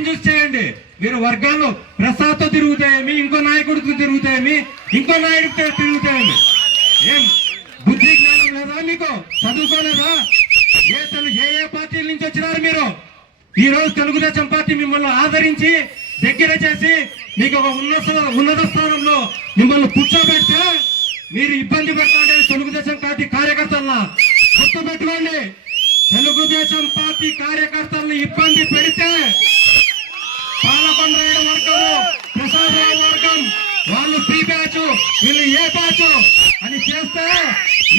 పార్టీని చూసి చేయండి మీరు వర్గాల్లో ప్రసాద్తో తిరుగుతాయేమి ఇంకో నాయకుడితో తిరుగుతాయేమి ఇంకో నాయకుడితో తిరుగుతాయేమి? ఏం బుద్ధి జ్ఞానం లేదా మీకు? చదువుకోలేదా? ఏ ఏ ఏ పార్టీల నుంచి వచ్చినారు మీరు? ఈ రోజు తెలుగుదేశం పార్టీ మిమ్మల్ని ఆదరించి దగ్గర చేసి మీకు ఒక ఉన్నత ఉన్నత స్థానంలో మిమ్మల్ని కూర్చోబెడితే మీరు ఇబ్బంది పెట్టండి తెలుగుదేశం పార్టీ కార్యకర్తలను గుర్తుపెట్టుకోండి తెలుగుదేశం పార్టీ కార్యకర్తలను ఇబ్బంది పెడితే పాలకొండరాయుడు వర్గము ప్రసాదరావు వర్గం వాళ్ళు పీ బ్యాచ్ వీళ్ళు ఏ బ్యాచ్ అని చేస్తే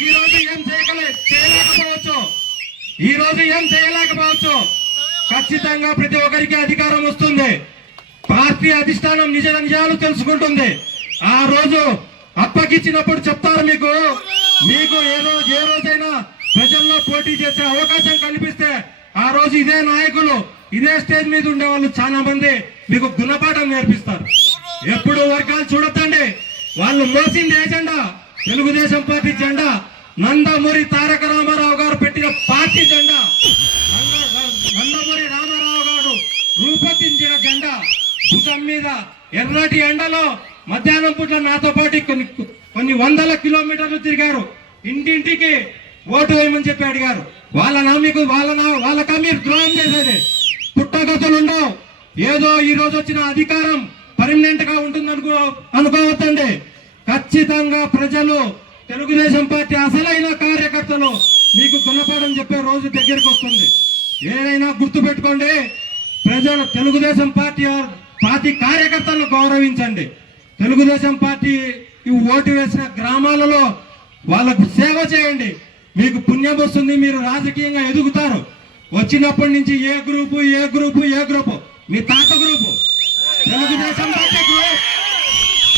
ఈ రోజు ఏం చేయగలే చేయలేకపోవచ్చు. ఈ రోజు ఏం చేయలేకపోవచ్చు. ఖచ్చితంగా ప్రతి ఒక్కరికి అధికారం వస్తుంది. పార్టీ అధిష్టానం నిజ నిజాలు తెలుసుకుంటుంది. ఆ రోజు అప్పగిచ్చినప్పుడు చెప్తారు మీకు మీకు ఏదో ఏ రోజైనా ప్రజల్లో పోటీ చేసే అవకాశం కల్పిస్తే ఆ రోజు ఇదే నాయకులు ఇదే స్టేజ్ మీద ఉండే వాళ్ళు చాలా మంది మీకు గుణపాఠం నేర్పిస్తారు. ఎప్పుడు వర్గాలు చూడొద్దండి. వాళ్ళు మోసింది ఏ జెండా? తెలుగుదేశం పార్టీ జెండా. నందమూరి తారక రామారావు గారు పెట్టిన పార్టీ జెండా. నంద- నందమూరి రామారావు గారు రూపొందించిన జెండా. భుజం మీద ఎర్రటి ఎండలో మధ్యాహ్నం పూట నాతో పాటు కొన్ని కొన్ని వందల కిలోమీటర్లు తిరిగారు. ఇంటింటికి ఓటు వేయమని చెప్పి అడిగారు. వాళ్ళ నా మీకు వాళ్ళ నా వాళ్ళకా మీరు ద్రోహం చేసేది. పుట్టగతులు ఉండవు ఏదో ఈ రోజు వచ్చిన అధికారం పర్మనెంట్గా ఉంటుంది అనుకో అనుకోవద్దండి. ఖచ్చితంగా ప్రజలు తెలుగుదేశం పార్టీ అసలైన కార్యకర్తలు మీకు గుణపాఠం చెప్పే రోజు దగ్గరికి వస్తుంది. ఏదైనా గుర్తు పెట్టుకోండి ప్రజలు తెలుగుదేశం పార్టీ పార్టీ కార్యకర్తలను గౌరవించండి. తెలుగుదేశం పార్టీ ఈ ఓటు వేసిన గ్రామాలలో వాళ్ళకు సేవ చేయండి. మీకు పుణ్యం వస్తుంది మీరు రాజకీయంగా ఎదుగుతారు. వచ్చినప్పటి నుంచి ఏ గ్రూపు ఏ గ్రూపు ఏ గ్రూపు? మీ తాత group. Telugudesam party group.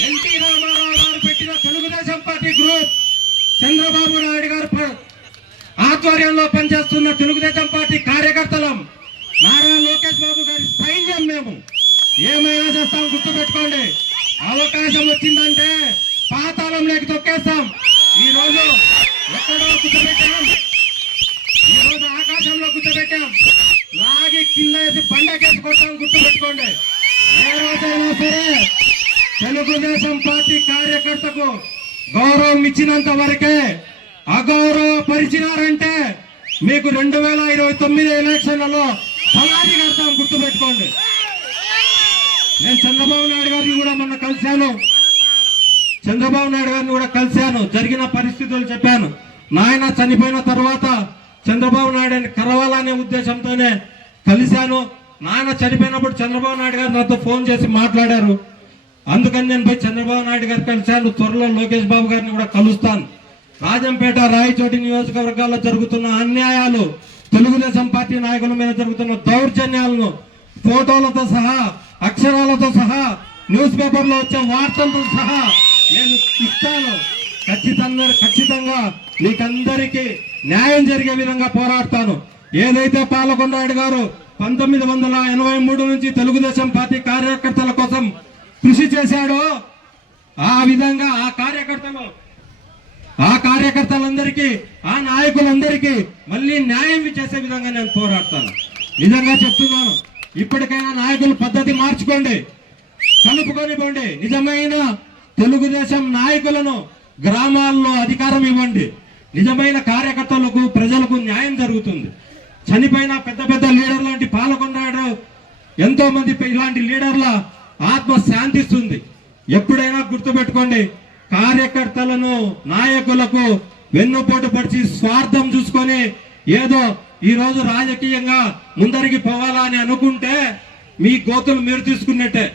NT Ramarao garu పెట్టిన తెలుగుదేశం పార్టీ గ్రూప్. చంద్రబాబు నాయుడు గారు ఆధ్వర్యంలో పనిచేస్తున్న తెలుగుదేశం పార్టీ కార్యకర్తలం. నారా లోకేష్ బాబు గారి సైన్యం మేము. ఏమైనా చేస్తాం గుర్తుపెట్టుకోండి. అవకాశం వచ్చిందంటే పాతాళంలోకి తొక్కేస్తాం. ఈ రోజు ఎక్కడో కూర్చోబెట్టాం ఈరోజు ఆకాశంలో గుర్తుపెట్టాం. లాగి కింద వేసి బండకేసి కొట్టాం గుర్తుపెట్టుకోండి. ఏ రోజైనా సరే తెలుగుదేశం పార్టీ కార్యకర్తకు గౌరవం ఇచ్చినంత వరకే అగౌరవ పరిచినారంటే మీకు రెండు వేల ఇరవై తొమ్మిది ఎలక్షన్లలో సలాది కడతాం గుర్తుపెట్టుకోండి. నేను చంద్రబాబు నాయుడు గారిని కూడా మొన్న కలిశాను. చంద్రబాబు నాయుడు గారిని కూడా కలిశాను. జరిగిన పరిస్థితులు చెప్పాను. నాయన చనిపోయిన తర్వాత చంద్రబాబు నాయుడు కలవాలనే ఉద్దేశంతోనే కలిశాను. నాన్న చనిపోయినప్పుడు చంద్రబాబు నాయుడు గారు నాతో ఫోన్ చేసి మాట్లాడారు. అందుకని నేను పోయి చంద్రబాబు నాయుడు గారు కలిశాను త్వరలో లోకేష్ బాబు గారిని కూడా కలుస్తాను. రాజంపేట రాయచోటి నియోజకవర్గాల్లో జరుగుతున్న అన్యాయాలు తెలుగుదేశం పార్టీ నాయకుల మీద జరుగుతున్న దౌర్జన్యాలను ఫోటోలతో సహా అక్షరాలతో సహా న్యూస్ పేపర్లో వచ్చే వార్తలతో సహా నేను ఇస్తాను ఖచ్చితంగా ఖచ్చితంగా మీకందరికీ న్యాయం జరిగే విధంగా పోరాడతాను. ఏదైతే పాలకొండాయుడు గారు పంతొమ్మిది వందల ఎనభై మూడు నుంచి తెలుగుదేశం పార్టీ కార్యకర్తల కోసం కృషి చేశాడో ఆ విధంగా ఆ కార్యకర్తలు ఆ కార్యకర్తలందరికీ ఆ నాయకులందరికీ మళ్ళీ న్యాయం చేసే విధంగా నేను పోరాడతాను. నిజంగా చెప్తున్నాను ఇప్పటికైనా నాయకులు పద్ధతి మార్చుకోండి కలుపుకొని పోండి. నిజమైన తెలుగుదేశం నాయకులను గ్రామాల్లో అధికారం ఇవ్వండి. నిజమైన కార్యకర్తలకు ప్రజలకు న్యాయం జరుగుతుంది. చనిపోయిన పెద్ద పెద్ద లీడర్ లాంటి పాల్గొన్నాడు ఎంతో మంది ఇలాంటి లీడర్ల ఆత్మ శాంతిస్తుంది ఎప్పుడైనా గుర్తుపెట్టుకోండి కార్యకర్తలను నాయకులకు వెన్నుపోటు పడిచి స్వార్థం చూసుకొని ఏదో ఈ రోజు రాజకీయంగా ముందరికి పోవాలా అని అనుకుంటే మీ గోతులు మీరు తీసుకున్నట్టే.